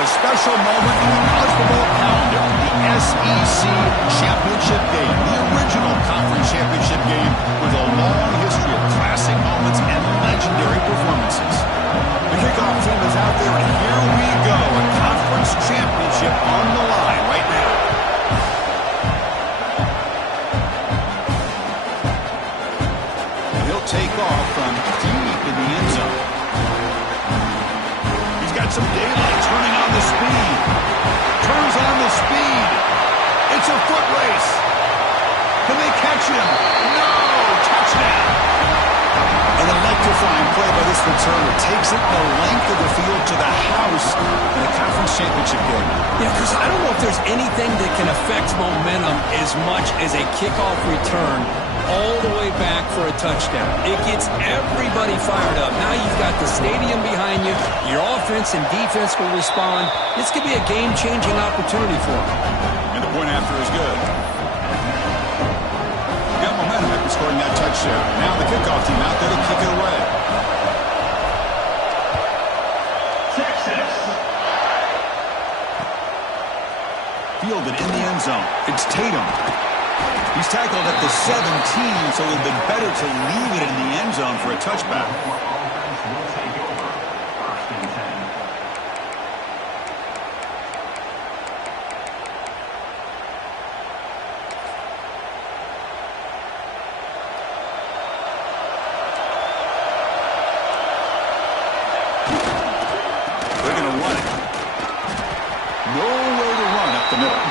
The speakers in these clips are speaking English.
a special moment in the college football calendar, the SEC Championship Game, the original conference championship game with a long history of classic moments and legendary performances. The kickoff team is out there, and here we go, a conference championship on the line right now. And he'll take off from deep in the end zone. He's got some daylight, turning on the speed. Turns on the speed. It's a foot race. Can they catch him? No! Touchdown! An electrifying play by this returner takes it the length of the field to the house in a conference championship game. Yeah, Chris, I don't know if there's anything that can affect momentum as much as a kickoff return all the way back for a touchdown. It gets everybody fired up. Now you've got the stadium behind you. Your offense and defense will respond. This could be a game-changing opportunity for them. And the point after is good. Got momentum after scoring that touchdown. Now the kickoff team out there to kick it away. Fielded in the end zone. It's Tatum. He's tackled at the 17, so it would have been better to leave it in the end zone for a touchback. They're going to run it. Nowhere to run up the middle.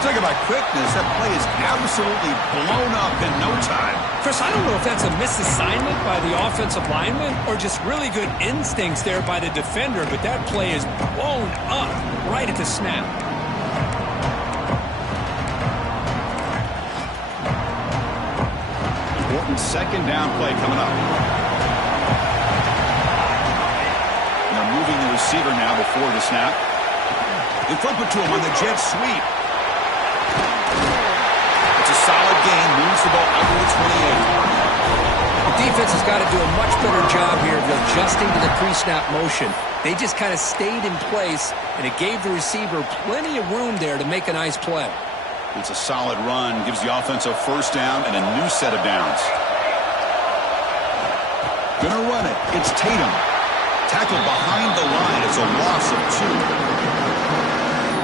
Talk about quickness. That play is absolutely blown up in no time. Chris, I don't know if that's a misassignment by the offensive lineman or just really good instincts there by the defender, but that play is blown up right at the snap. Important second down play coming up. They're moving the receiver now before the snap. They flip it to him on the jet sweep. It's a solid gain. Moves the ball out to the 28. The defense has got to do a much better job here of adjusting to the pre-snap motion. They just kind of stayed in place, and it gave the receiver plenty of room there to make a nice play. It's a solid run. Gives the offense a first down and a new set of downs. Gonna run it. It's Tatum. Tackled behind the line. It's a loss of 2.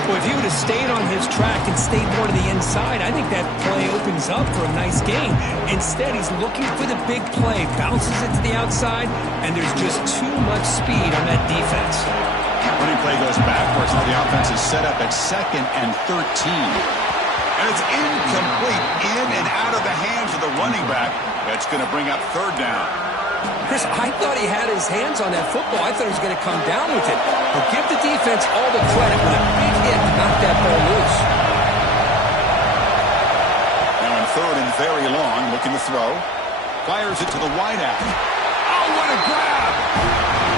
Well, if he would have stayed on his track and stayed more to the inside, I think that play opens up for a nice gain. Instead, he's looking for the big play, bounces it to the outside, and there's just too much speed on that defense. Running play goes backwards. Now the offense is set up at 2nd and 13. And it's incomplete. In and out of the hands of the running back. That's going to bring up 3rd down. Chris, I thought he had his hands on that football. I thought he was going to come down with it. But give the defense all the credit with a big hit to knock that ball loose. Now in 3rd and very long, looking to throw. Fires it to the wideout. Oh, what a grab!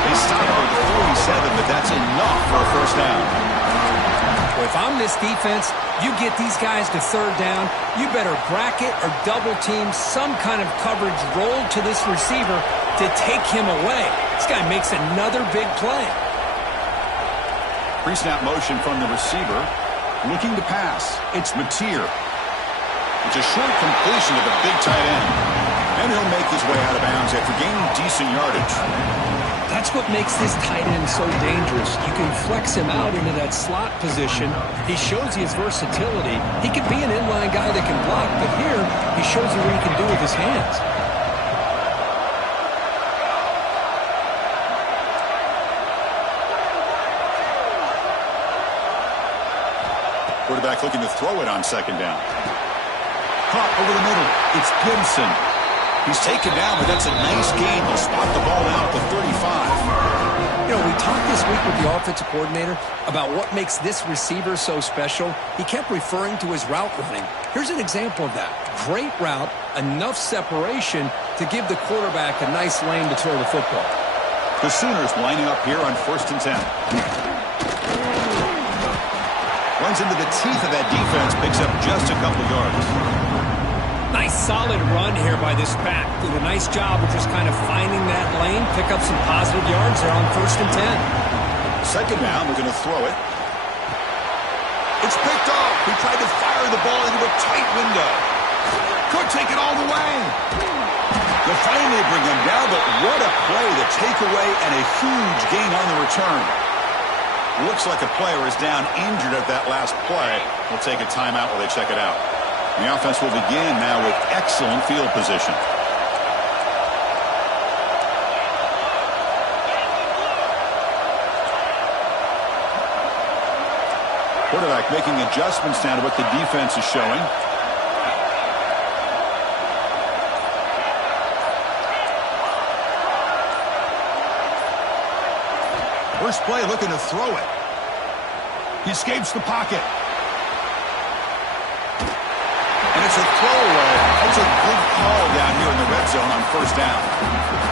They stop it at the 47, but that's enough for a first down. Well, if I'm this defense, you get these guys to 3rd down, you better bracket or double team some kind of coverage roll to this receiver to take him away. This guy makes another big play. Pre-snap motion from the receiver. Looking to pass. It's Mateer. It's a short completion to the big tight end. And he'll make his way out of bounds after gaining decent yardage. That's what makes this tight end so dangerous. You can flex him out into that slot position. He shows you his versatility. He could be an inline guy that can block, but here he shows you what he can do with his hands. Quarterback looking to throw it on 2nd down. Caught over the middle. It's Gibson. He's taken down, but that's a nice gain. He'll spot the ball out at the 35. You know, we talked this week with the offensive coordinator about what makes this receiver so special. He kept referring to his route running. Here's an example of that. Great route, enough separation to give the quarterback a nice lane to throw the football. The Sooners lining up here on 1st and 10. Runs into the teeth of that defense, picks up just a couple yards. Nice solid run here by this back. Did a nice job of just kind of finding that lane, pick up some positive yards there on 1st and 10. Second down, we're going to throw it. It's picked off. He tried to fire the ball into a tight window. Could take it all the way. They'll finally bring him down, but what a play. The takeaway and a huge gain on the return. Looks like a player is down injured at that last play. We'll take a timeout while they check it out. The offense will begin now with excellent field position. Quarterback making adjustments now to what the defense is showing. First play looking to throw it. He escapes the pocket. And it's a throwaway. That's a good call down here in the red zone on first down.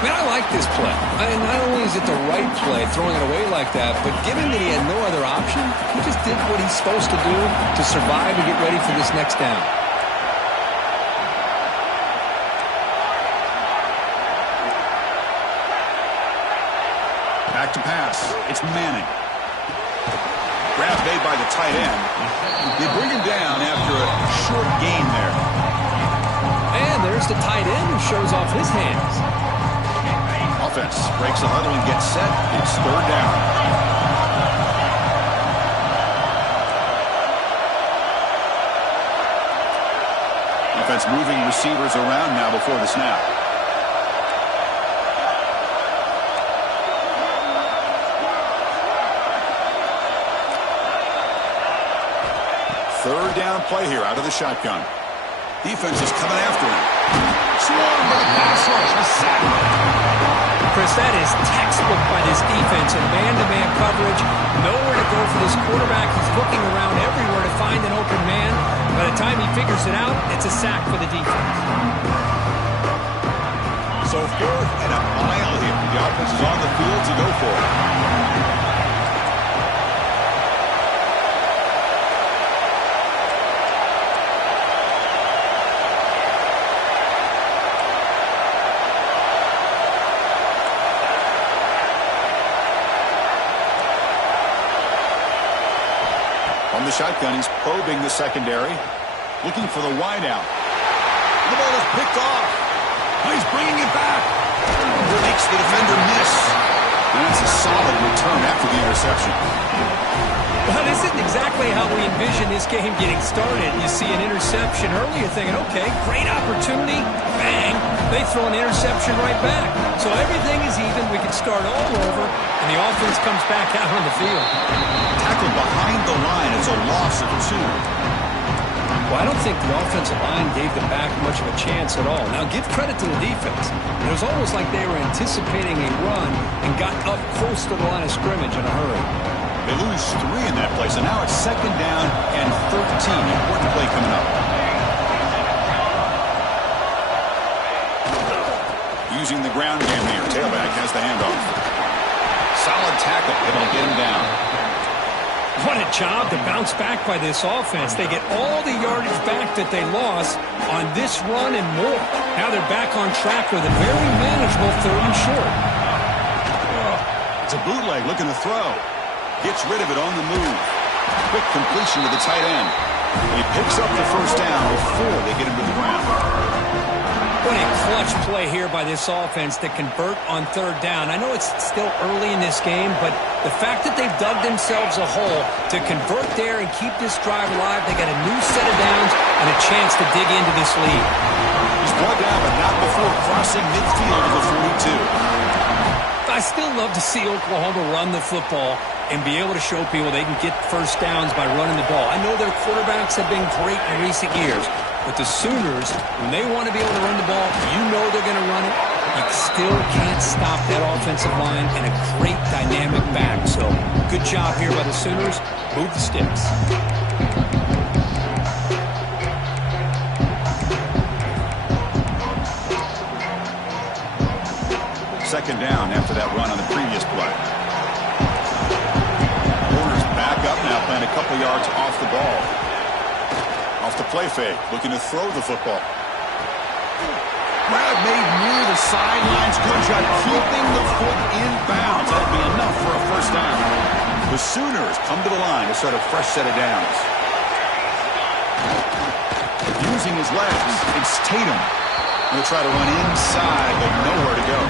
Man, I like this play. Not only is it the right play, throwing it away like that, but given that he had no other option, he just did what he's supposed to do to survive and get ready for this next down. Back to pass. It's Manning. Grab made by the tight end. They bring him down after a short gain there. And there's the tight end who shows off his hands. Offense breaks the huddle and gets set. It's third down. Offense moving receivers around now before the snap. Third down play here out of the shotgun. Defense is coming after him. Swarmed by the pass rush. A sack. Chris, that is textbook by this defense in man-to-man coverage. Nowhere to go for this quarterback. He's looking around everywhere to find an open man. By the time he figures it out, it's a sack for the defense. So 4th and a mile here. The offense is on the field to go for it. On the shotgun, he's probing the secondary, looking for the wideout. The ball is picked off. Oh, he's bringing it back. Makes the defender miss. And it's a solid return after the interception. Well, this isn't exactly how we envision this game getting started. You see an interception early, you're thinking, okay, great opportunity. Bang. They throw an interception right back. So everything is even. We can start all over, and the offense comes back out on the field. Tackled behind the line. It's a loss of 2. Well, I don't think the offensive line gave them back much of a chance at all. Now, give credit to the defense. It was almost like they were anticipating a run and got up close to the line of scrimmage in a hurry. They lose 3 in that play, so now it's second down and 13. Important play coming up. Using the ground game here. Tailback has the handoff. Solid tackle. Able to get him down. What a job to bounce back by this offense. They get all the yardage back that they lost on this run and more. Now they're back on track with a very manageable 3rd and short. It's a bootleg looking to throw. Gets rid of it on the move. Quick completion to the tight end. And he picks up the first down before they get him to the ground. What a clutch play here by this offense to convert on 3rd down. I know it's still early in this game, but the fact that they've dug themselves a hole to convert there and keep this drive alive, they got a new set of downs and a chance to dig into this lead. He's brought down, but not before crossing midfield of the 42. I still love to see Oklahoma run the football and be able to show people they can get first downs by running the ball. I know their quarterbacks have been great in recent years, but the Sooners, when they want to be able to run the ball, you know they're going to run it. You still can't stop that offensive line and a great dynamic back. So good job here by the Sooners. Move the sticks. Second down after that run on the previous play. Warner's back up now, playing a couple yards off the ball. Off the play fake, looking to throw the football. Grab made near the sidelines. Good job keeping the foot in bounds. That'll be enough for a first down. The Sooners come to the line to start a fresh set of downs. Using his legs, it's Tatum. He'll try to run inside, but nowhere to go.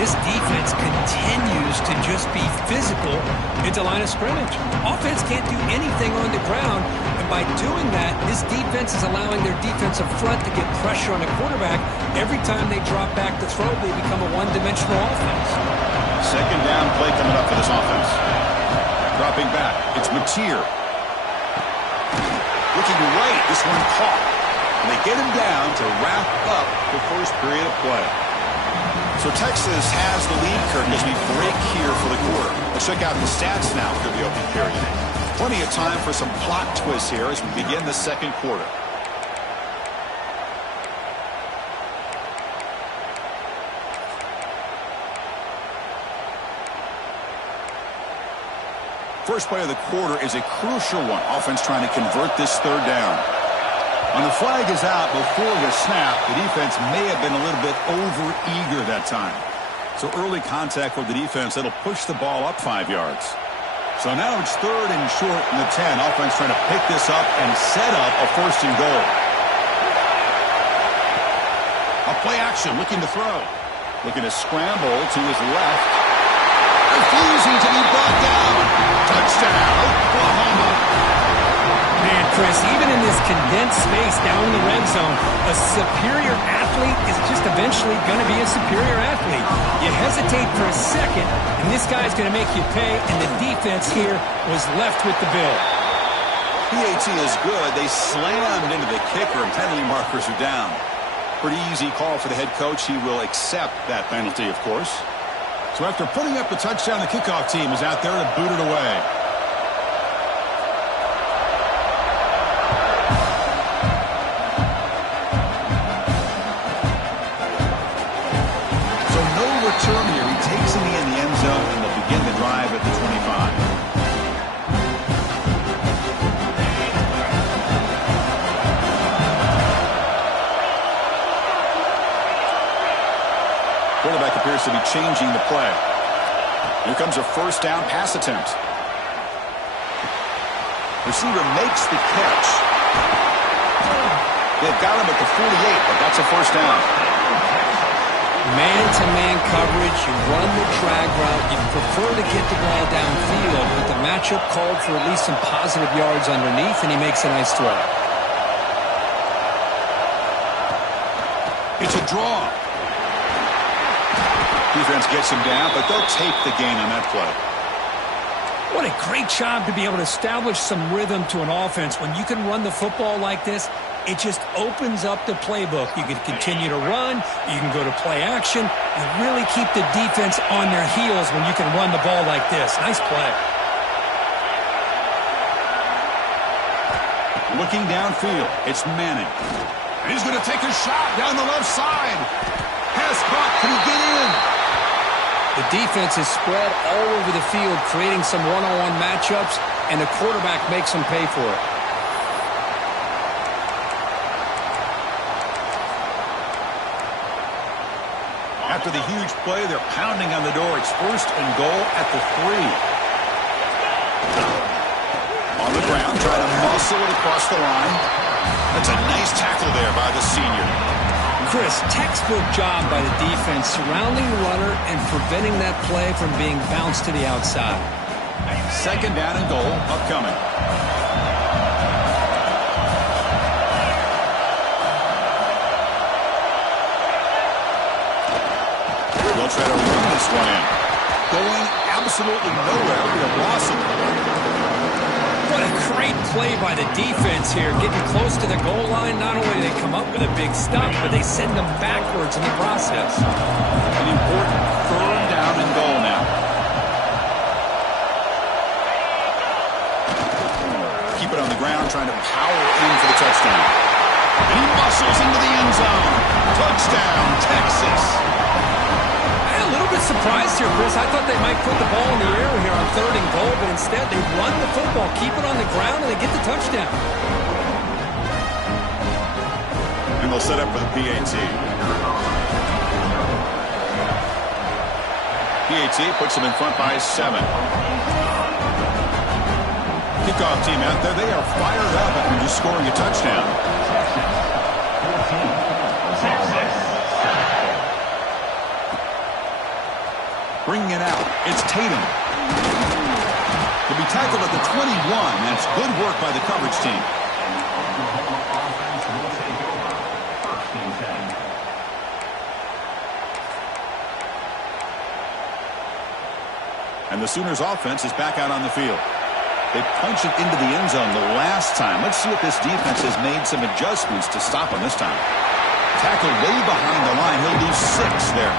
This defense continues to just be physical at the line of scrimmage. Offense can't do anything on the ground, and by doing that, this defense is allowing their defensive front to get pressure on the quarterback. Every time they drop back to throw, they become a one-dimensional offense. Second down play coming up for this offense. Dropping back, it's Mateer. Looking right, this one caught. And they get him down to wrap up the first period of play. So Texas has the lead, Kirk, as we break here for the quarter. Let's check out the stats now for the opening period. Plenty of time for some plot twists here as we begin the second quarter. First play of the quarter is a crucial one. Offense trying to convert this third down. When the flag is out before the snap, the defense may have been a little bit over-eager that time. So early contact for the defense, that'll push the ball up 5 yards. So now it's third and short in the 10. Offense trying to pick this up and set up a first and goal. A play action, looking to throw. Looking to scramble to his left. Refusing to be brought down. Touchdown, Oklahoma. Man, Chris, even in this condensed space down in the red zone, a superior athlete is just eventually going to be a superior athlete. You hesitate for a second, and this guy's going to make you pay, and the defense here was left with the bill. PAT is good. They slammed into the kicker, and penalty markers are down. Pretty easy call for the head coach. He will accept that penalty, of course. So after putting up the touchdown, the kickoff team is out there to boot it away. So no return here. He takes it in the end zone, and they'll begin the drive at the 25. Quarterback appears to be changing the play. Here comes a first down pass attempt. Receiver makes the catch. They've got him at the 48, but that's a first down. Man-to-man coverage, you run the drag route, you prefer to get the ball downfield, but the matchup called for at least some positive yards underneath, and he makes a nice throw. It's a draw. Defense gets him down, but they'll take the gain on that play. What a great job to be able to establish some rhythm to an offense. When you can run the football like this, it just opens up the playbook. You can continue to run. You can go to play action. You really keep the defense on their heels when you can run the ball like this. Nice play. Looking downfield, it's Manning. He's going to take a shot down the left side. Pass caught. Can he get in? The defense is spread all over the field, creating some one-on-one matchups, and the quarterback makes them pay for it. After the huge play, they're pounding on the door. It's first and goal at the 3. On the ground, trying to muscle it across the line. That's a nice tackle there by the senior. Chris, textbook job by the defense surrounding the runner and preventing that play from being bounced to the outside. Second down and goal upcoming. They'll try to run this one in. Going absolutely nowhere. We have lost it. What a great play by the defense here. Getting close to the goal line, not only do they come up with a big stop, but they send them backwards in the process. An important third down and goal now. Keep it on the ground, trying to power in for the touchdown. And he muscles into the end zone. Touchdown, Texas. I'm a little bit surprised here, Chris. I thought they might put the ball in the air here on third and goal, but instead they run the football, keep it on the ground, and they get the touchdown. And they'll set up for the PAT. PAT puts them in front by 7. Kickoff team out there, they are fired up after just scoring a touchdown. Bringing it out, it's Tatum. He'll be tackled at the 21. That's good work by the coverage team. And the Sooners offense is back out on the field. They punched it into the end zone the last time. Let's see if this defense has made some adjustments to stop him this time. Tackled way behind the line. He'll lose 6 there.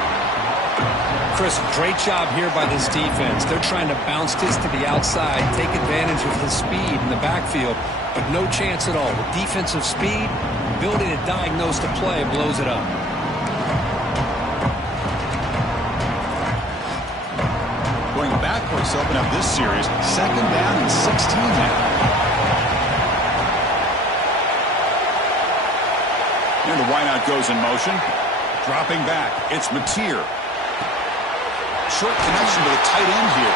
Chris, great job here by this defense. They're trying to bounce this to the outside, take advantage of his speed in the backfield, but no chance at all. With defensive speed, ability to diagnose the play blows it up. Going backwards to open up this series. 2nd down and 16 now. And the wideout goes in motion. Dropping back. It's Mateer. Short connection to the tight end here.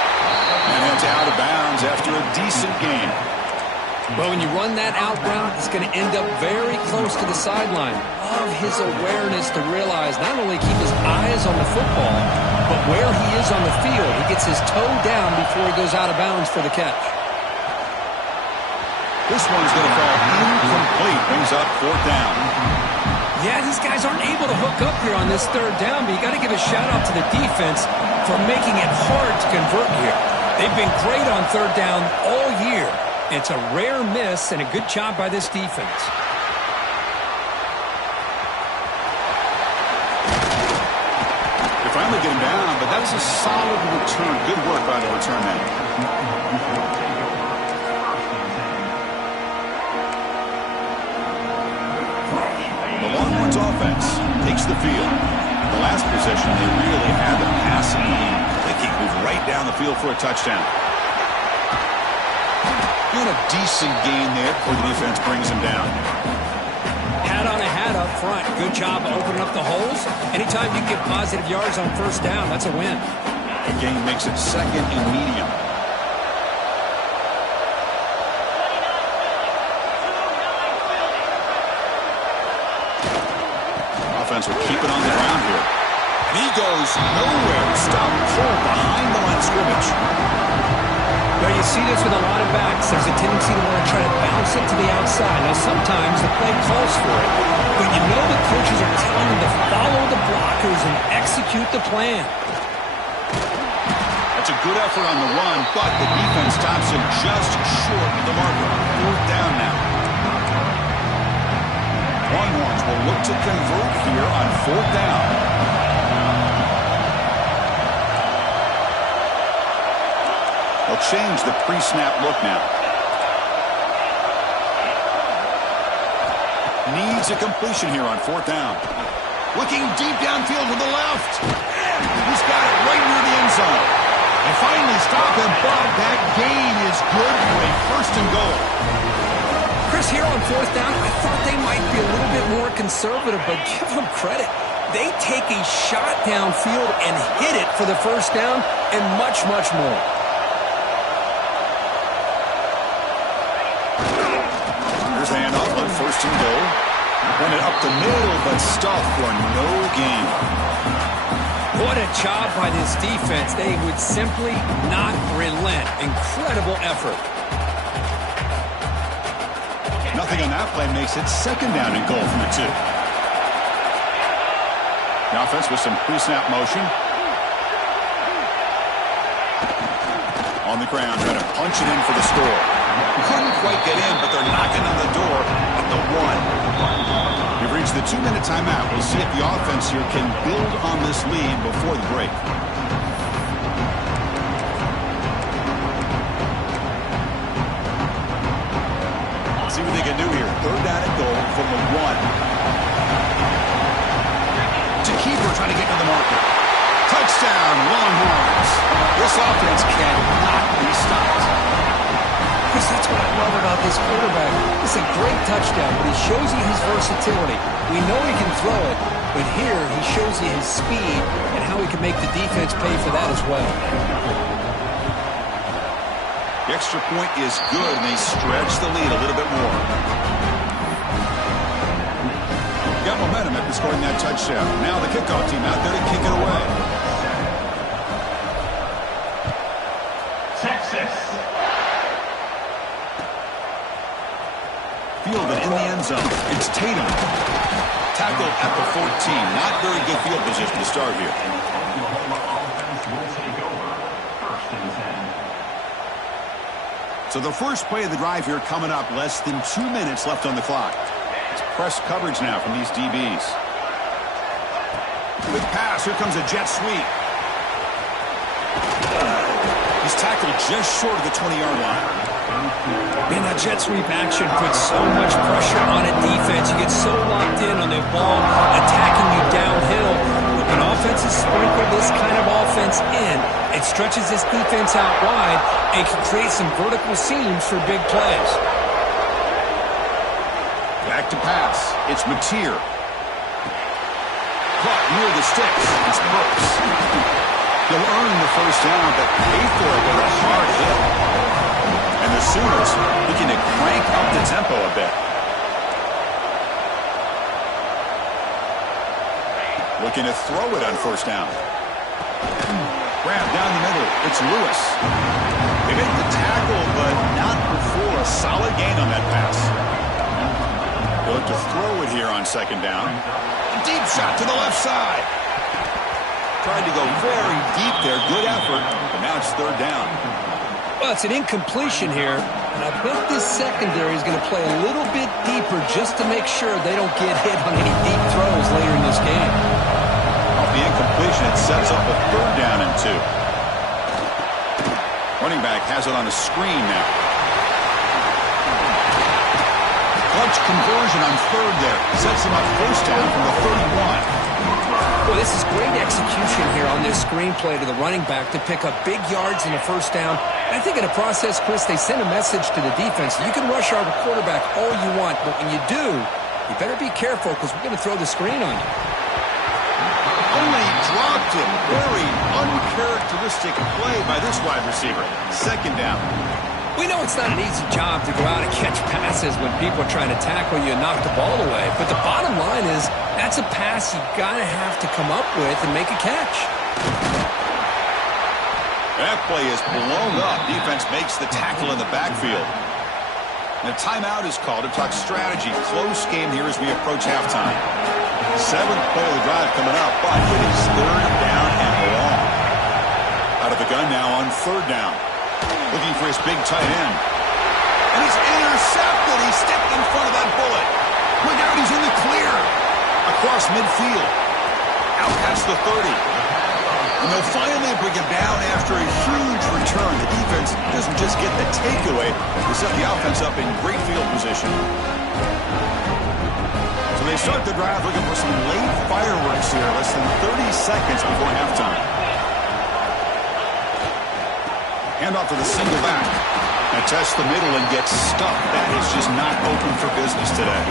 And it's out of bounds after a decent gain. Well, when you run that out route, it's going to end up very close to the sideline. Love his awareness to realize not only keep his eyes on the football, but where he is on the field. He gets his toe down before he goes out of bounds for the catch. This one's going to fall incomplete. Brings up 4th down. Yeah, these guys aren't able to hook up here on this 3rd down, but you got to give a shout-out to the defense for making it hard to convert here. They've been great on 3rd down all year. It's a rare miss and a good job by this defense. They finally get him down, but that was a solid return. Good work by the return man. The Longhorns offense takes the field. The last possession, they really had the passing lead. They keep moving right down the field for a touchdown. And a decent gain there before the defense brings him down. Hat on a hat up front. Good job of opening up the holes. Anytime you get positive yards on 1st down, that's a win. The gain makes it 2nd and medium. Offense will keep it on the ground here. And he goes nowhere. Stop pull behind the line of scrimmage. Well, you see this with a lot of backs. There's a tendency to want to try to bounce it to the outside. Now, sometimes the play calls for it, but you know the coaches are telling them to follow the blockers and execute the plan. That's a good effort on the run, but the defense stops him just short of the marker. 4th down now. Longhorns will look to convert here on 4th down. They'll change the pre-snap look now. Needs a completion here on 4th down. Looking deep downfield to the left. He's got it right near the end zone. They finally stop him, but that gain is good for a 1st and goal. Chris, here on 4th down, I thought they might be a little bit more conservative, but give them credit. They take a shot downfield and hit it for the 1st down and much, much more. Here's the handoff on 1st and goal. Run it up the middle, but stuffed for no gain. What a job by this defense. They would simply not relent. Incredible effort. Nothing on that play makes it 2nd down and goal from the 2. The offense with some pre-snap motion. On the ground, trying to punch it in for the score. Couldn't quite get in, but they're knocking on the door at the 1. We've reached the 2-minute timeout. We'll see if the offense here can build on this lead before the break. See what they can do here. 3rd down and goal from the 1. To keeper trying to get to the marker. Touchdown, Longhorns. This offense cannot be stopped. Chris, that's what I love about about this quarterback. It's a great touchdown, but he shows you his versatility. We know he can throw it, but here he shows you his speed and how he can make the defense pay for that as well. The extra point is good, and they stretch the lead a little bit more. Got momentum after scoring that touchdown. Now the kickoff team out there to kick it away. Texas. Fielded in the end zone. It's Tatum. Tackled at the 14. Not very good field position to start here. So the first play of the drive here coming up. Less than 2 minutes left on the clock. It's press coverage now from these DBs. Quick pass. Here comes a jet sweep. He's tackled just short of the 20-yard line. Man, that jet sweep action puts so much pressure on a defense. You get so locked in on the ball attacking you downhill. When offenses sprinkle this kind of offense in, it stretches this defense out wide and can create some vertical seams for big plays. Back to pass. It's Mateer. Caught near the sticks. It's Brooks. He'll earn the first down, but pay for it with a hard hit. And the Sooners looking to crank up the tempo a bit. Looking to throw it on first down. Grab down the middle. It's Lewis. They make the tackle, but not before a solid gain on that pass. They look to throw it here on second down. A deep shot to the left side. Tried to go very deep there. Good effort. But now it's third down. Well, it's an incompletion here, and I bet this secondary is going to play a little bit deeper just to make sure they don't get hit on any deep throws later in this game. Off the incompletion, it sets up a third down and 2. Running back has it on a screen now. Clutch conversion on third there. Sets him up first down from the 31. Well, this is great execution here on this screenplay to the running back to pick up big yards in the first down. I think in the process, Chris, they send a message to the defense. You can rush our quarterback all you want, but when you do, you better be careful because we're going to throw the screen on you. Only dropped it. Very uncharacteristic play by this wide receiver. Second down. We know it's not an easy job to go out and catch passes when people are trying to tackle you and knock the ball away. But the bottom line is that's a pass you got to have to come up with and make a catch. That play is blown up. Defense makes the tackle in the backfield. And a timeout is called to talk strategy. Close game here as we approach halftime. 7th play of the drive coming up, but it is third down and long. Out of the gun now on third down. Looking for his big tight end. And he's intercepted. He stepped in front of that bullet. Look out, he's in the clear. Across midfield. Out past the 30. And they'll finally bring him down after a huge return. The defense doesn't just get the takeaway. They set the offense up in great field position. So they start the drive looking for some late fireworks here. Less than 30 seconds before halftime. Hand off to the single back. Now tests the middle and gets stuck. That is just not open for business today.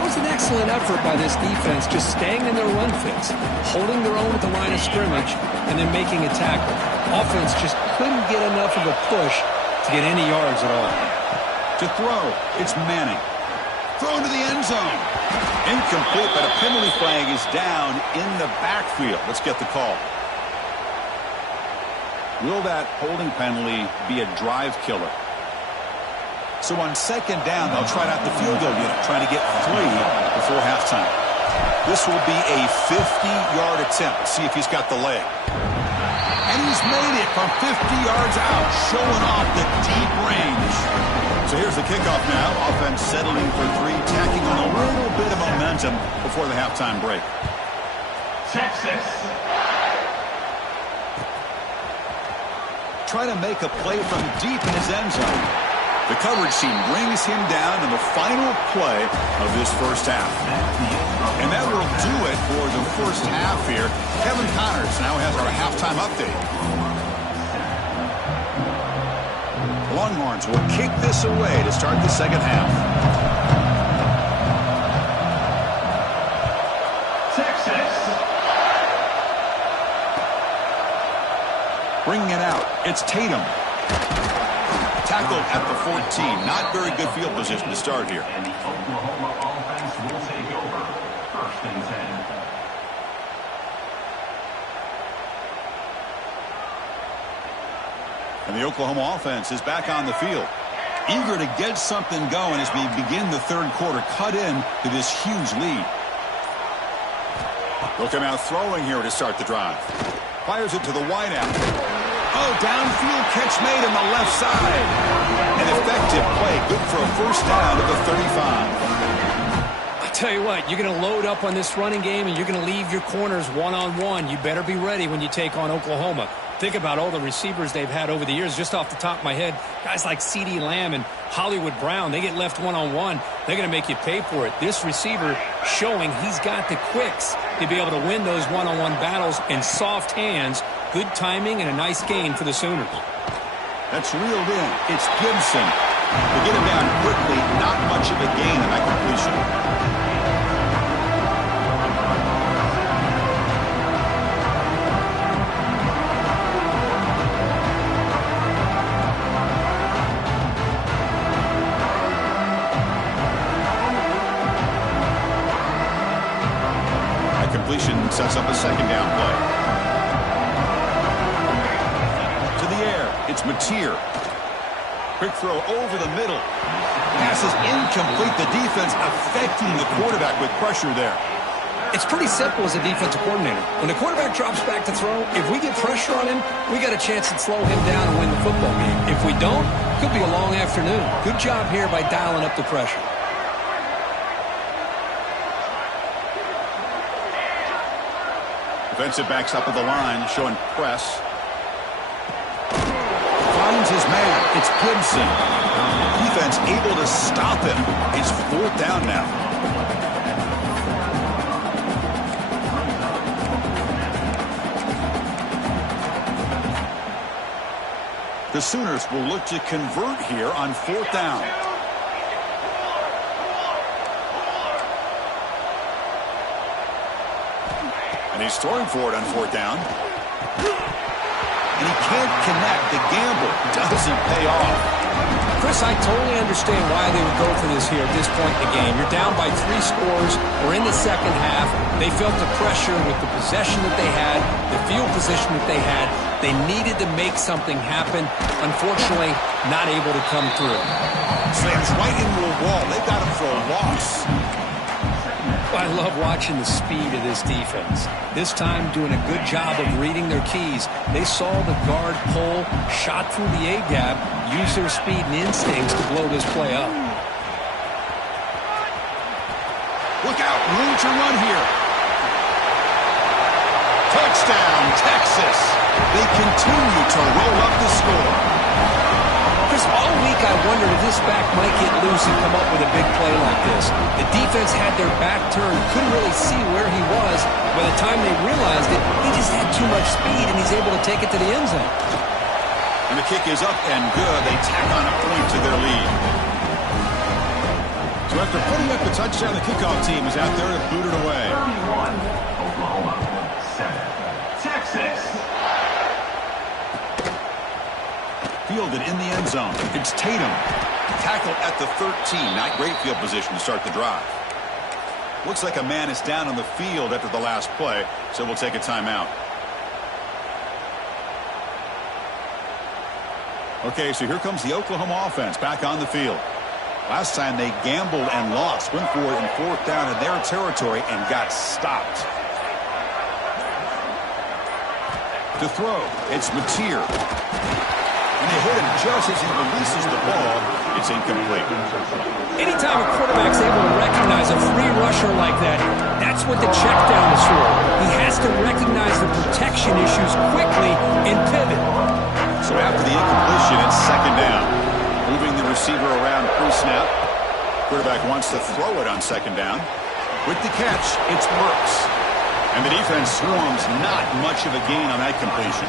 It was an excellent effort by this defense, just staying in their run fits, holding their own at the line of scrimmage, and then making a tackle. Offense just couldn't get enough of a push to get any yards at all. To throw, it's Manning. Thrown to the end zone. Incomplete, but a penalty flag is down in the backfield. Let's get the call. Will that holding penalty be a drive killer? So on second down, they'll try out the field goal unit, trying to get 3 before halftime. This will be a 50-yard attempt. See if he's got the leg. And he's made it from 50 yards out, showing off the deep range. So here's the kickoff now. Offense settling for 3, tacking on a little bit of momentum before the halftime break. Texas. Trying to make a play from deep in his end zone. The coverage team brings him down in the final play of this first half. And that will do it for the first half here. Kevin Connors now has our halftime update. Longhorns will kick this away to start the second half. Texas. Bringing it out, it's Tatum. Tackled at the 14. Not very good field position to start here. And the Oklahoma offense will take over. 1st and 10. And the Oklahoma offense is back on the field. Eager to get something going as we begin the third quarter. Cut in to this huge lead. They'll come out throwing here to start the drive. Fires it to the wideout. Oh, downfield catch made on the left side. An effective play. Good for a first down at the 35. I tell you what, you're going to load up on this running game and you're going to leave your corners one-on-one. You better be ready when you take on Oklahoma. Think about all the receivers they've had over the years. Just off the top of my head, guys like CeeDee Lamb and Hollywood Brown, they get left one-on-one. They're going to make you pay for it. This receiver showing he's got the quicks to be able to win those one-on-one battles in soft hands. Good timing and a nice gain for the Sooners. That's reeled in. It's Gibson. To get him down quickly, not much of a gain in that completion. Completion sets up a second down play. To the air, it's Mateer. Quick throw over the middle. Pass is incomplete. The defense affecting the quarterback with pressure there. It's pretty simple as a defensive coordinator. When the quarterback drops back to throw, if we get pressure on him, we got a chance to slow him down and win the football game. If we don't, it could be a long afternoon. Good job here by dialing up the pressure. Defensive backs up at the line, showing press. Finds his man. It's Gibson. Defense able to stop him. It's 4th down now. The Sooners will look to convert here on 4th down. And he's throwing for it on 4th down. And he can't connect. The gamble doesn't pay off. Chris, I totally understand why they would go for this here at this point in the game. You're down by 3 scores. We're in the second half. They felt the pressure with the possession that they had, the field position that they had. They needed to make something happen. Unfortunately, not able to come through. Slams right into a wall. They got him for a loss. I love watching the speed of this defense. This time doing a good job of reading their keys. They saw the guard pull, shot through the A-gap, use their speed and instincts to blow this play up. Look out, room to run here. Touchdown, Texas. They continue to roll up the score. Chris, all week I wondered if this back might get loose and come up with a big play like this. The defense had their back turned, couldn't really see where he was. By the time they realized it, he just had too much speed, and he's able to take it to the end zone. And the kick is up and good. They tack on a point to their lead. So after putting up the touchdown, the kickoff team is out there to boot it away. 31, Oklahoma, 7, Texas. Fielded in the end zone. It's Tatum. Tackled at the 13. Not great field position to start the drive. Looks like a man is down on the field after the last play, so we'll take a timeout. Okay, so here comes the Oklahoma offense back on the field. Last time they gambled and lost. Went for it in 4th down in their territory and got stopped. To throw, it's Mateer. And they hit him just as he releases the ball. It's incomplete. Anytime a quarterback's able to recognize a free rusher like that, that's what the check down is for. He has to recognize the protection issues quickly and pivot. So after the incompletion, it's 2nd down. Moving the receiver around pre-snap. Quarterback wants to throw it on 2nd down. With the catch, it's Burks. And the defense swarms. Not much of a gain on that completion.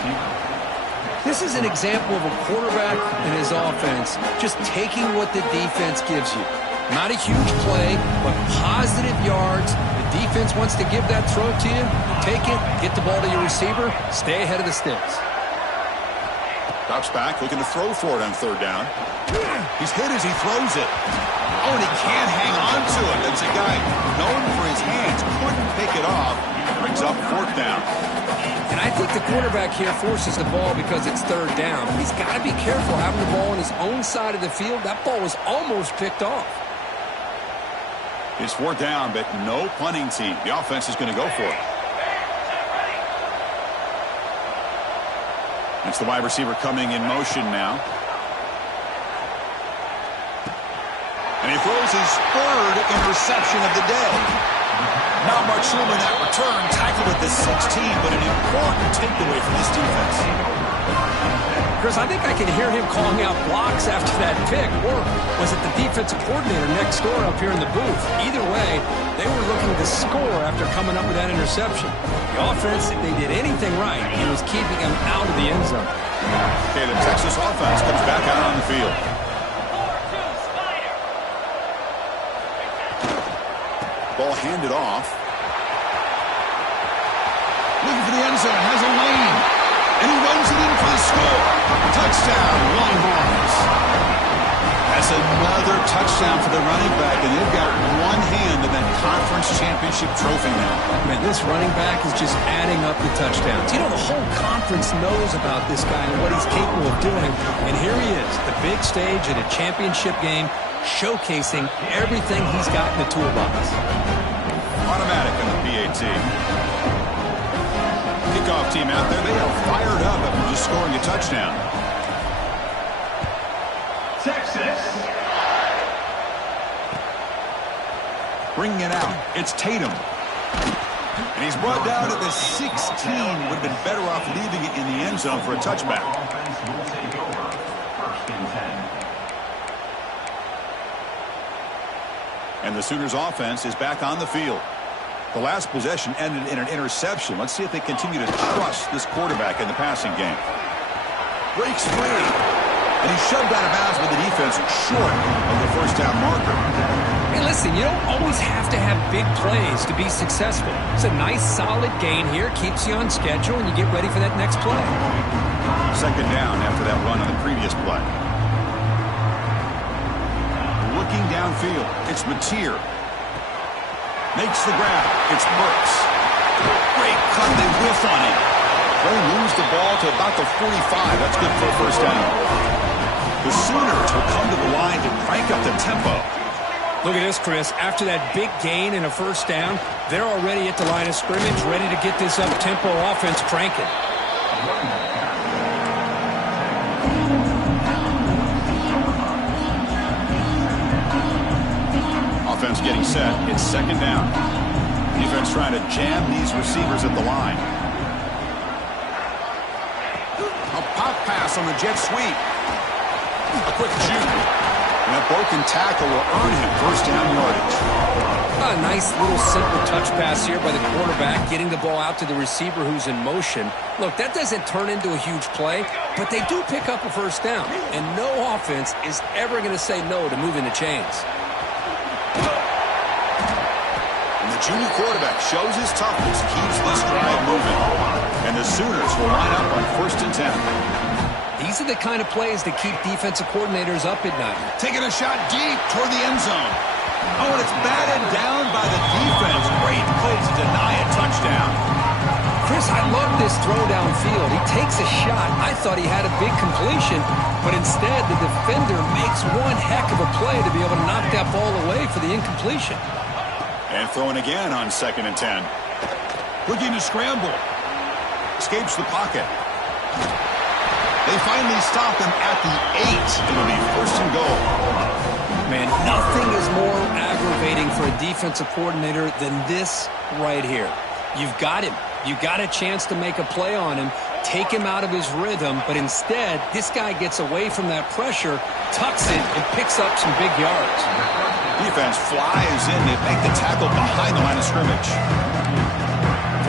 This is an example of a quarterback and his offense just taking what the defense gives you. Not a huge play, but positive yards. The defense wants to give that throw to you. Take it, get the ball to your receiver, stay ahead of the sticks. Drops back, looking to throw for it on third down. He's hit as he throws it. Oh, and he can't hang on to it. That's a guy known for his hands. Couldn't pick it off. Brings up fourth down. And I think the quarterback here forces the ball because it's third down. He's got to be careful having the ball on his own side of the field. That ball was almost picked off. It's fourth down, but no punting team. The offense is going to go for it. It's the wide receiver coming in motion now. And he throws his third interception of the day. Not much room in that return. Tackled at the 16, but an important takeaway from this defense. Chris, I think I can hear him calling out blocks after that pick. Or was it the defensive coordinator next door up here in the booth? Either way, they were looking to score after coming up with that interception. The offense, if they did anything right, it was keeping him out of the end zone. Okay, the Texas offense comes back out on the field. Ball handed off. Looking for the end zone, has a lane. And he runs it in for the score. Touchdown, Longhorns. That's another touchdown for the running back, and they've got one hand in that conference championship trophy now. Man, this running back is just adding up the touchdowns. You know, the whole conference knows about this guy and what he's capable of doing. And here he is, the big stage at a championship game, showcasing everything he's got in the toolbox. Automatic on the PAT. Kickoff team out there, they are fired up after just scoring a touchdown. Texas. Bringing it out, it's Tatum. And he's brought down at the 16. Would have been better off leaving it in the end zone for a touchback. Offense will take over. First and 10. And the Sooners offense is back on the field. The last possession ended in an interception. Let's see if they continue to trust this quarterback in the passing game. Breaks free. And he's shoved out of bounds by the defense short of the first down marker. Hey, listen, you don't always have to have big plays to be successful. It's a nice, solid gain here. Keeps you on schedule, and you get ready for that next play. Second down after that run on the previous play. Looking downfield, it's Mateer. Makes the grab. It's Burks. Great cut. They whiff on him. They moves the ball to about the 45. That's good for a first down. The Sooners will come to the line to crank up the tempo. Look at this, Chris. After that big gain and a first down, they're already at the line of scrimmage, ready to get this up-tempo offense cranking. Offense getting set. It's second down. Defense trying to jam these receivers at the line. A pop pass on the jet sweep. A quick juke. And that broken tackle will earn him first down yardage. A nice little simple touch pass here by the quarterback, getting the ball out to the receiver who's in motion. Look, that doesn't turn into a huge play, but they do pick up a first down. And no offense is ever going to say no to moving the chains. And the junior quarterback shows his toughness, keeps this drive moving. And the Sooners will line up on first and 10. These are the kind of plays that keep defensive coordinators up at night. Taking a shot deep toward the end zone. Oh, and it's batted down by the defense. Great play to deny a touchdown. Chris, I love this throw downfield. He takes a shot. I thought he had a big completion, but instead the defender makes one heck of a play to be able to knock that ball away for the incompletion. And throwing again on second and 10. Looking to scramble. Escapes the pocket. They finally stop him at the 8. It'll be first and goal. Man, nothing is more aggravating for a defensive coordinator than this right here. You've got him. You got a chance to make a play on him, take him out of his rhythm, but instead, this guy gets away from that pressure, tucks it, and picks up some big yards. Defense flies in. They make the tackle behind the line of scrimmage.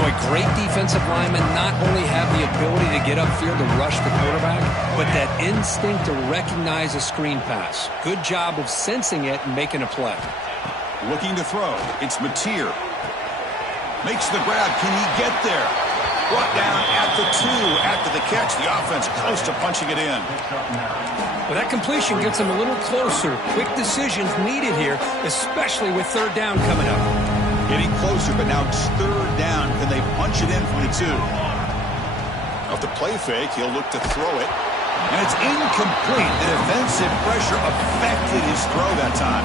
Boy, Boy, great defensive linemen not only have the ability to get upfield to rush the quarterback, but that instinct to recognize a screen pass. Good job of sensing it and making a play. Looking to throw. It's Mateer. Makes the grab. Can he get there? Brought down at the 2 after the catch. The offense close to punching it in. Well, that completion gets them a little closer. Quick decisions needed here, especially with third down coming up. Getting closer, but now it's third down. Can they punch it in from the 2? Off the play fake, he'll look to throw it. And it's incomplete. The defensive pressure affected his throw that time.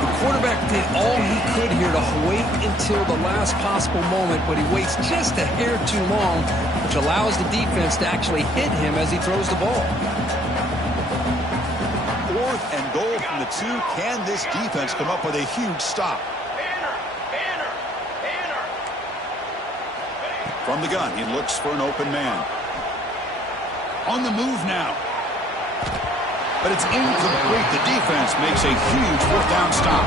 The quarterback did all he could here to wait until the last possible moment, but he waits just a hair too long, which allows the defense to actually hit him as he throws the ball. 4th and goal from the 2. Can this defense come up with a huge stop? From the gun, he looks for an open man. On the move now. But it's incomplete. The defense makes a huge 4th down stop.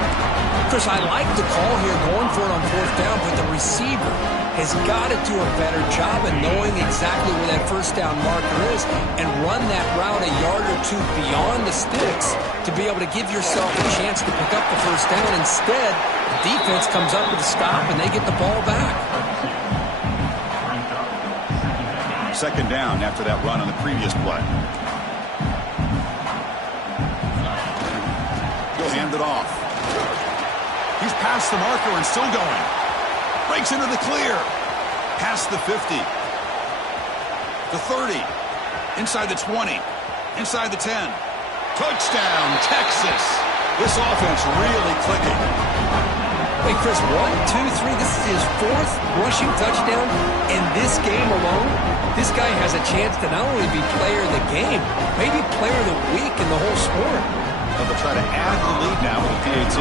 Chris, I like the call here going for it on 4th down, but the receiver has got to do a better job of knowing exactly where that 1st down marker is and run that route a yard or 2 beyond the sticks to be able to give yourself a chance to pick up the 1st down. Instead, the defense comes up with a stop and they get the ball back. 2nd down after that run on the previous play. He'll hand it off. He's past the marker and still going. Breaks into the clear. Past the 50. The 30. Inside the 20. Inside the 10. Touchdown, Texas. This offense really clicking. Hey, Chris, 1, 2, 3. This is his 4th rushing touchdown in this game alone. This guy has a chance to not only be player of the game, maybe player of the week in the whole sport. They'll try to add the lead now with the PAT.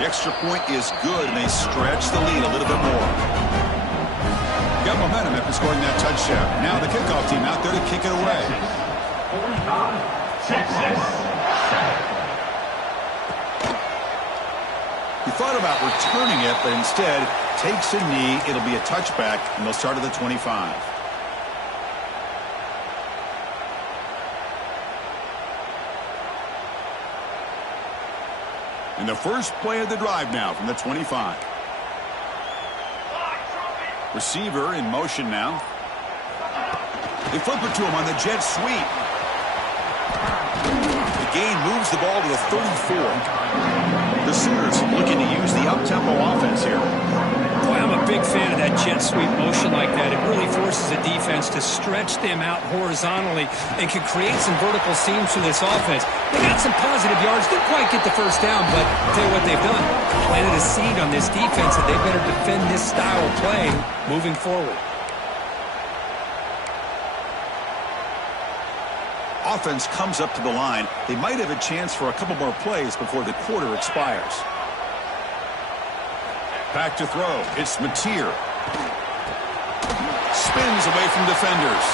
The extra point is good, and they stretch the lead a little bit more. Got momentum after scoring that touchdown. Now the kickoff team out there to kick it away. Texas. He thought about returning it, but instead takes a knee. It'll be a touchback, and they'll start at the 25. And the first play of the drive now from the 25. Receiver in motion now. They flip it to him on the jet sweep. The gain moves the ball to the 34. The Sooners looking to use the up-tempo offense here. Boy, I'm a big fan of that jet sweep motion like that. It really forces a defense to stretch them out horizontally and can create some vertical seams for this offense. They got some positive yards. Didn't quite get the 1st down, but I'll tell you what they've done. Planted a seed on this defense that they better defend this style of play moving forward. Offense comes up to the line. They might have a chance for a couple more plays before the quarter expires. Back to throw. It's Mateer. Spins away from defenders.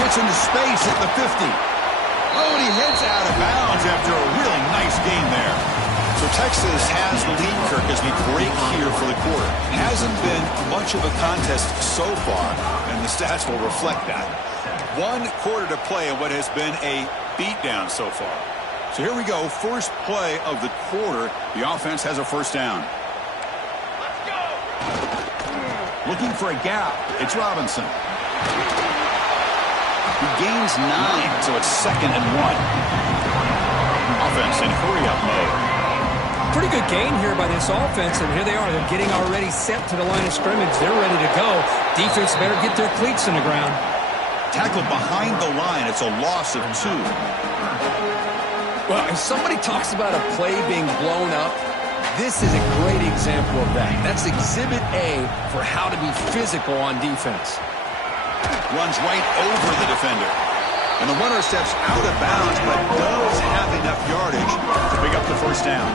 Gets into space at the 50. Oh, and he heads out of bounds after a really nice gain there. So Texas has the lead, Kirk, as we break here for the quarter. Hasn't been much of a contest so far, and the stats will reflect that. 1 quarter to play in what has been a beatdown so far. So here we go. First play of the quarter. The offense has a 1st down. Let's go. Looking for a gap. It's Robinson. He gains 9, so it's 2nd and 1. Offense in hurry-up mode. Pretty good gain here by this offense, and here they are. They're getting already set to the line of scrimmage. They're ready to go. Defense better get their cleats in the ground. Tackled behind the line. It's a loss of 2. Well, if somebody talks about a play being blown up, this is a great example of that. That's exhibit A for how to be physical on defense. Runs right over the defender. And the runner steps out of bounds, but does have enough yardage to pick up the 1st down.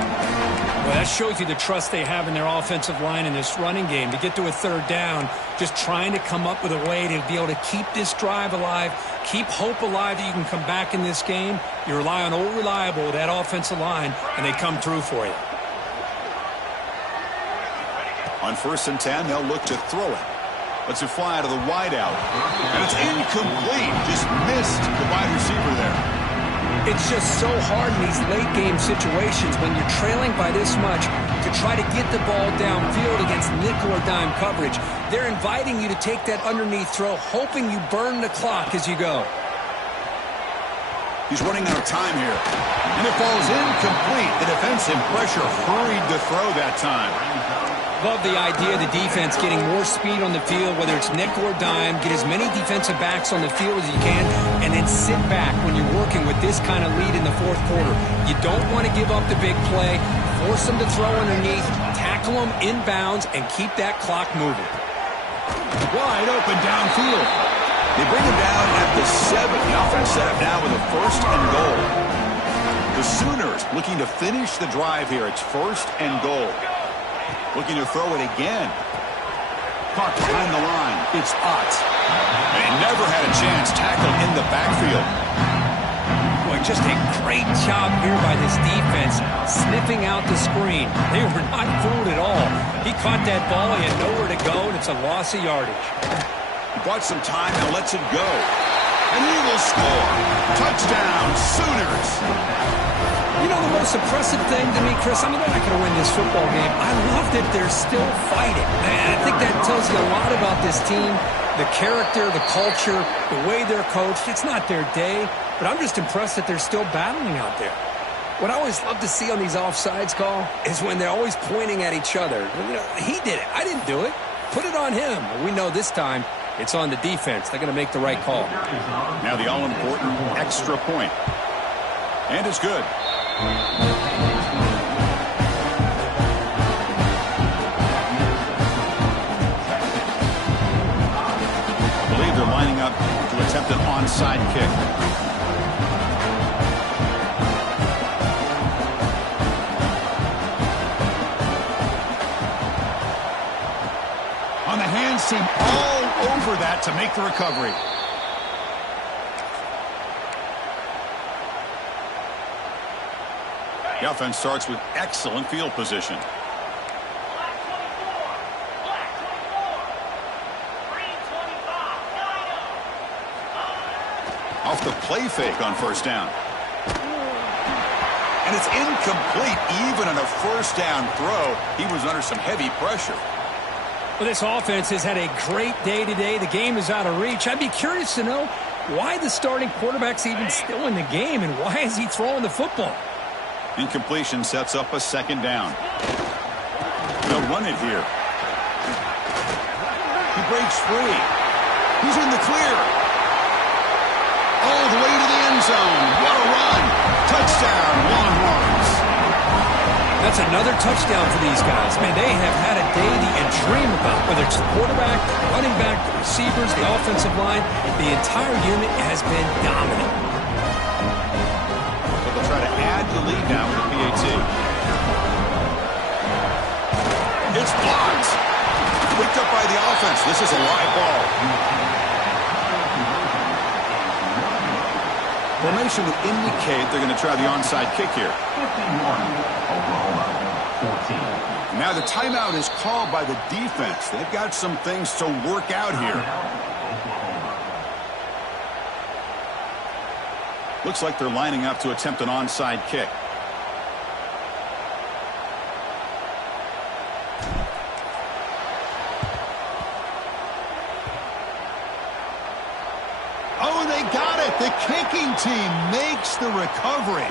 Well, that shows you the trust they have in their offensive line in this running game. To get to a 3rd down, just trying to come up with a way to be able to keep this drive alive, keep hope alive that you can come back in this game. You rely on old reliable, that offensive line, and they come through for you. On 1st and 10, they'll look to throw it. Lets it fly out of the wideout. And it's incomplete. Just missed the wide receiver there. It's just so hard in these late-game situations when you're trailing by this much to try to get the ball downfield against nickel or dime coverage. They're inviting you to take that underneath throw, hoping you burn the clock as you go. He's running out of time here. And it falls incomplete. The defensive pressure hurried to throw that time. Love the idea of the defense getting more speed on the field, whether it's nickel or dime. Get as many defensive backs on the field as you can, and then sit back when you're working with this kind of lead in the fourth quarter. You don't want to give up the big play. Force them to throw underneath, tackle them inbounds, and keep that clock moving. Wide open downfield. They bring him down at the 7. The offense set up now with a 1st and goal. The Sooners looking to finish the drive here. It's 1st and goal. Looking to throw it again. Caught behind the line. It's Ott. They never had a chance tackled in the backfield. Boy, just a great job here by this defense, sniffing out the screen. They were not fooled at all. He caught that ball, he had nowhere to go, and it's a loss of yardage. He bought some time, now lets it go. And he will score. Touchdown, Sooners. You know, the most impressive thing to me, Chris, I mean, they're not going to win this football game. I love that they're still fighting. And I think that tells you a lot about this team, the character, the culture, the way they're coached. It's not their day, but I'm just impressed that they're still battling out there. What I always love to see on these offsides call is when they're always pointing at each other. You know, he did it. I didn't do it. Put it on him. We know this time it's on the defense. They're going to make the right call. Now the all-important extra point. And it's good. I believe they're lining up to attempt an onside kick. On the hands team, all over that to make the recovery. The offense starts with excellent field position. Off the play fake on 1st down. And it's incomplete. Even on a 1st down throw, he was under some heavy pressure. Well, this offense has had a great day today. The game is out of reach. I'd be curious to know why the starting quarterback's even still in the game, and why is he throwing the football? Incompletion sets up a 2nd down. They'll run it here. He breaks free. He's in the clear. All the way to the end zone. What a run. Touchdown, Longhorns. That's another touchdown for these guys. Man, they have had a day that you dream about, whether it's the quarterback, the running back, the receivers, the offensive line. The entire unit has been dominant. So they'll try to add the lead now with the PAT. It's blocked. Picked up by the offense. This is a live ball. Formation would indicate they're going to try the onside kick here. 51, Oklahoma, 14. Now the timeout is called by the defense. They've got some things to work out here. Looks like they're lining up to attempt an onside kick. Oh, they got it. The kicking team makes the recovery.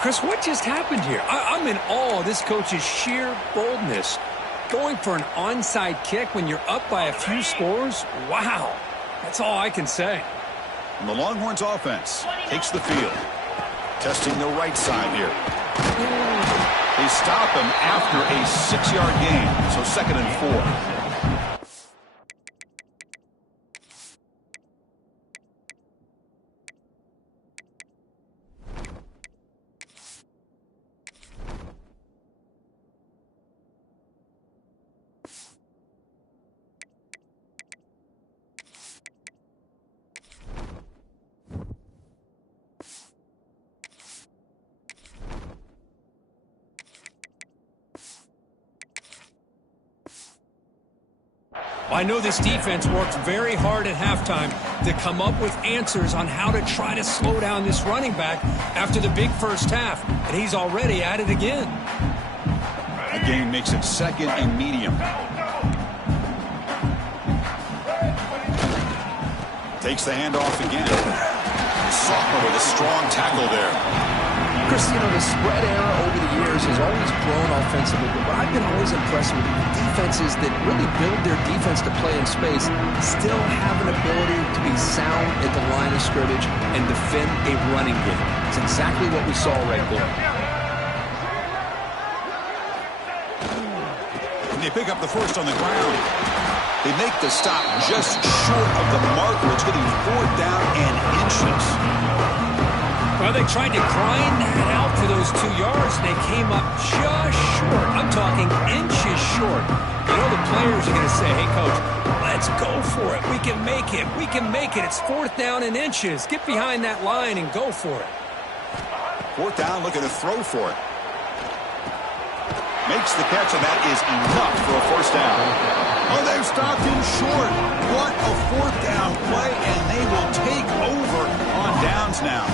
Chris, what just happened here? I'm in awe of this coach's sheer boldness. Going for an onside kick when you're up by a few scores? Wow. That's all I can say. And the Longhorns offense takes the field. Testing the right side here. They stop him after a 6-yard gain. So 2nd and 4. I know this defense worked very hard at halftime to come up with answers on how to try to slow down this running back after the big first half, and he's already at it again. A gain makes it 2nd and medium. Takes the handoff again. Sophomore with a strong tackle there. Chris, you know, the spread era over the years has always grown offensively, but what I've been always impressed with the defenses that really build their defense to play in space still have an ability to be sound at the line of scrimmage and defend a running game. It's exactly what we saw right there. And they pick up the first on the ground. They make the stop just short of the marker. It's getting 4th down and inches. Well, they tried to grind that out for those 2 yards, and they came up just short. I'm talking inches short. You know the players are going to say, hey, Coach, let's go for it. We can make it. We can make it. It's 4th down and inches. Get behind that line and go for it. 4th down, looking to throw for it. Makes the catch, and that is enough for a 1st down. Oh, they've stopped him short. What a 4th down play, and they will take over on downs now.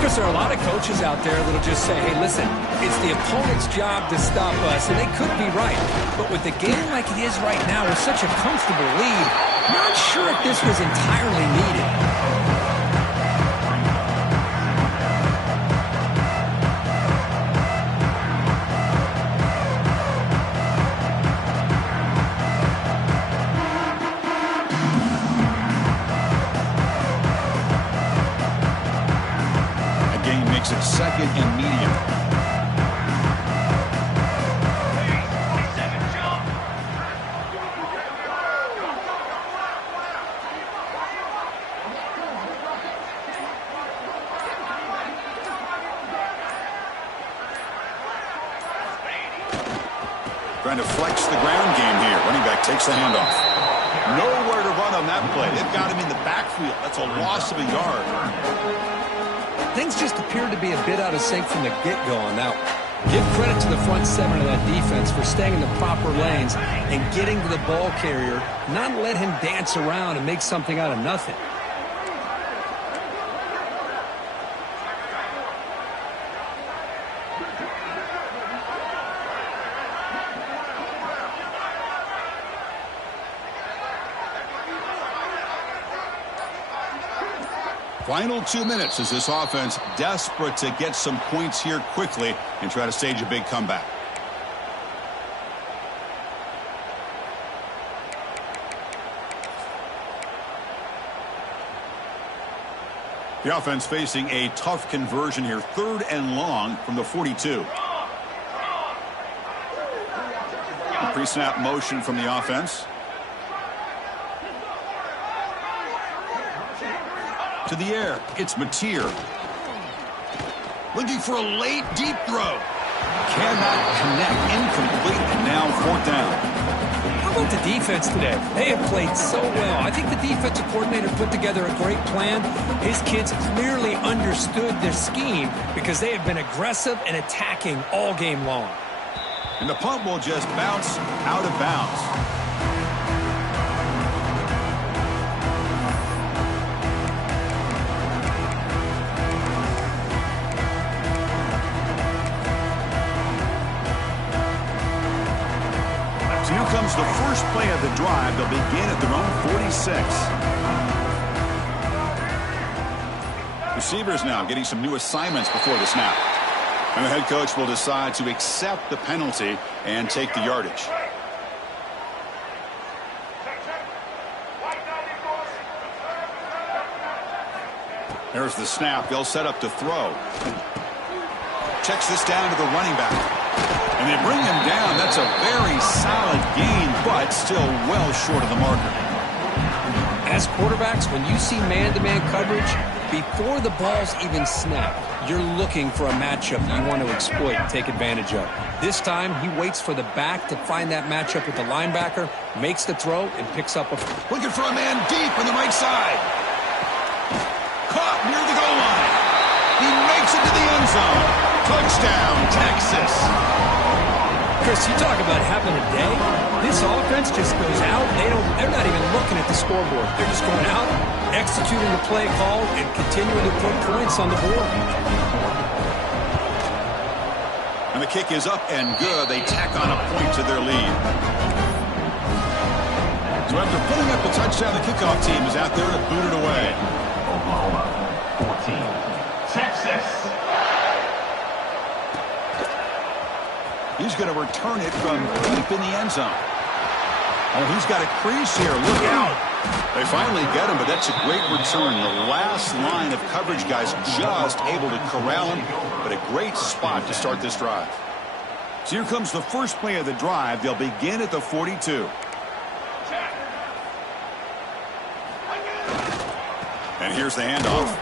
Because there are a lot of coaches out there that will just say, hey, listen, it's the opponent's job to stop us, and they could be right. But with the game like it is right now with such a comfortable lead, not sure if this was entirely needed. Makes it 2nd and medium. Trying to flex the ground game here. Running back takes the handoff. Nowhere to run on that play. They've got him in the backfield. That's a loss of a yard. Things just appeared to be a bit out of sync from the get-go on that one. Give credit to the front 7 of that defense for staying in the proper lanes and getting to the ball carrier, not let him dance around and make something out of nothing. Final 2 minutes as this offense desperate to get some points here quickly and try to stage a big comeback. The offense facing a tough conversion here. 3rd and long from the 42. Pre-snap motion from the offense. To the air, it's Mateer. Looking for a late, deep throw. Cannot connect, incomplete, and now 4th down. How about the defense today? They have played so well. I think the defensive coordinator put together a great plan. His kids clearly understood their scheme because they have been aggressive and attacking all game long. And the punt will just bounce out of bounds. Here comes the first play of the drive. They'll begin at their own 46. Receivers now getting some new assignments before the snap. And the head coach will decide to accept the penalty and take the yardage. There's the snap. They'll set up to throw. Checks this down to the running back. And they bring him down. That's a very solid gain, but still well short of the marker. As quarterbacks, when you see man-to-man coverage, before the ball's even snapped, you're looking for a matchup you want to exploit and take advantage of. This time, he waits for the back to find that matchup with the linebacker, makes the throw, and picks up a... Looking for a man deep on the right side. Caught near the goal line. He makes it to the end zone. Touchdown, Texas. Chris, you talk about having a day. This offense just goes out. They're not even looking at the scoreboard. They're just going out, executing the play call, and continuing to put points on the board. And the kick is up and good. They tack on a point to their lead. So after putting up the touchdown, the kickoff team is out there to boot it away. Oklahoma 14, Texas. He's going to return it from deep in the end zone. Oh, he's got a crease here. Look out. They finally get him, but that's a great return. The last line of coverage guys just able to corral him, but a great spot to start this drive. So here comes the first play of the drive. They'll begin at the 42. And here's the handoff.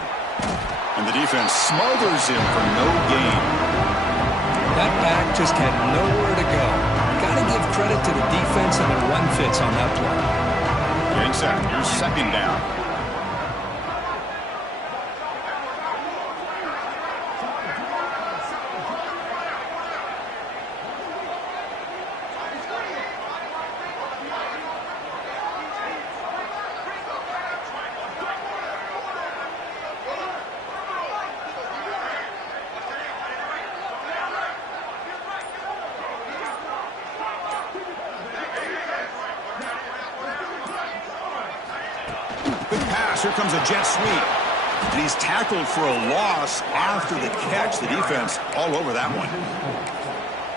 And the defense smothers him for no gain. That back just had nowhere to go. Got to give credit to the defense and the run fits on that play. Getting set. Here's second down. Here comes a jet sweep. And he's tackled for a loss after the catch. The defense all over that one.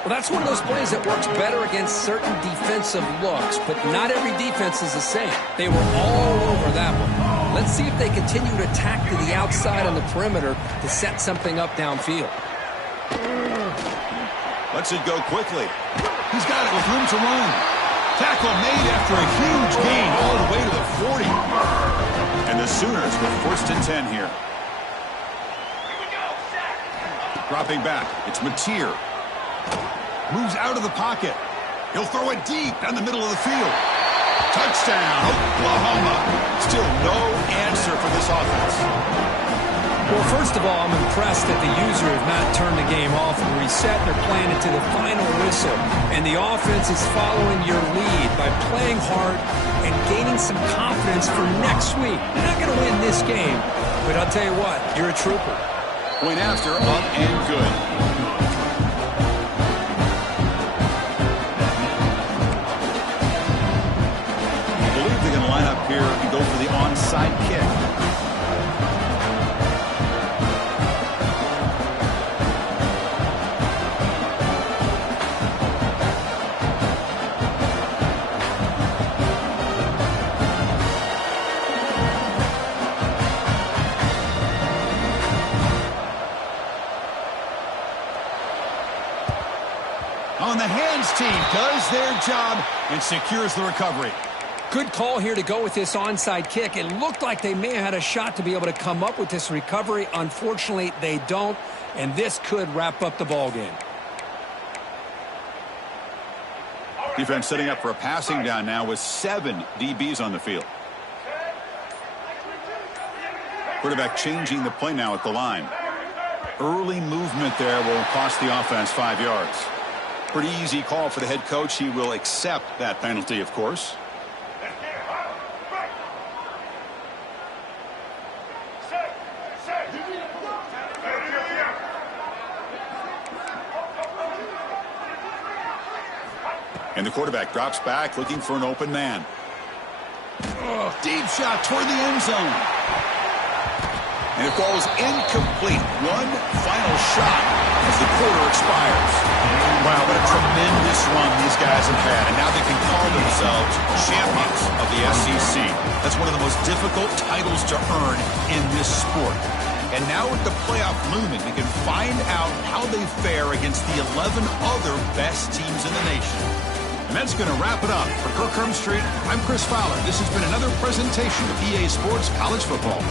Well, that's one of those plays that works better against certain defensive looks, but not every defense is the same. They were all over that one. Let's see if they continue to tack to the outside on the perimeter to set something up downfield. Lets it go quickly. He's got it with room to run. Tackle made after a huge gain all the way to the 40. And the Sooners with first and 10 here. Dropping back. It's Mateer. Moves out of the pocket. He'll throw it deep down the middle of the field. Touchdown, Oklahoma. Still no answer for this offense. Well, first of all, I'm impressed that the user have not turned the game off and reset. They're playing it to the final whistle. And the offense is following your lead by playing hard and gaining some confidence for next week. They're not going to win this game, but I'll tell you what, you're a trooper. Point after, up and good. I believe they're going to line up here and go for the onside kick. On the hands team does their job and secures the recovery. Good call here to go with this onside kick. It looked like they may have had a shot to be able to come up with this recovery. Unfortunately, they don't, and this could wrap up the ball game. Defense setting up for a passing down now with 7 DBs on the field. Quarterback changing the play now at the line. Early movement there will cost the offense 5 yards. Pretty easy call for the head coach. He will accept that penalty, of course. And the quarterback drops back looking for an open man. Oh, deep shot toward the end zone. And it falls incomplete. One final shot as the quarter expires. Wow, what a tremendous run these guys have had. And now they can call themselves champions of the SEC. That's one of the most difficult titles to earn in this sport. And now with the playoff looming, we can find out how they fare against the 11 other best teams in the nation. And that's going to wrap it up. For Kirk Street, I'm Chris Fowler. This has been another presentation of EA Sports College Football.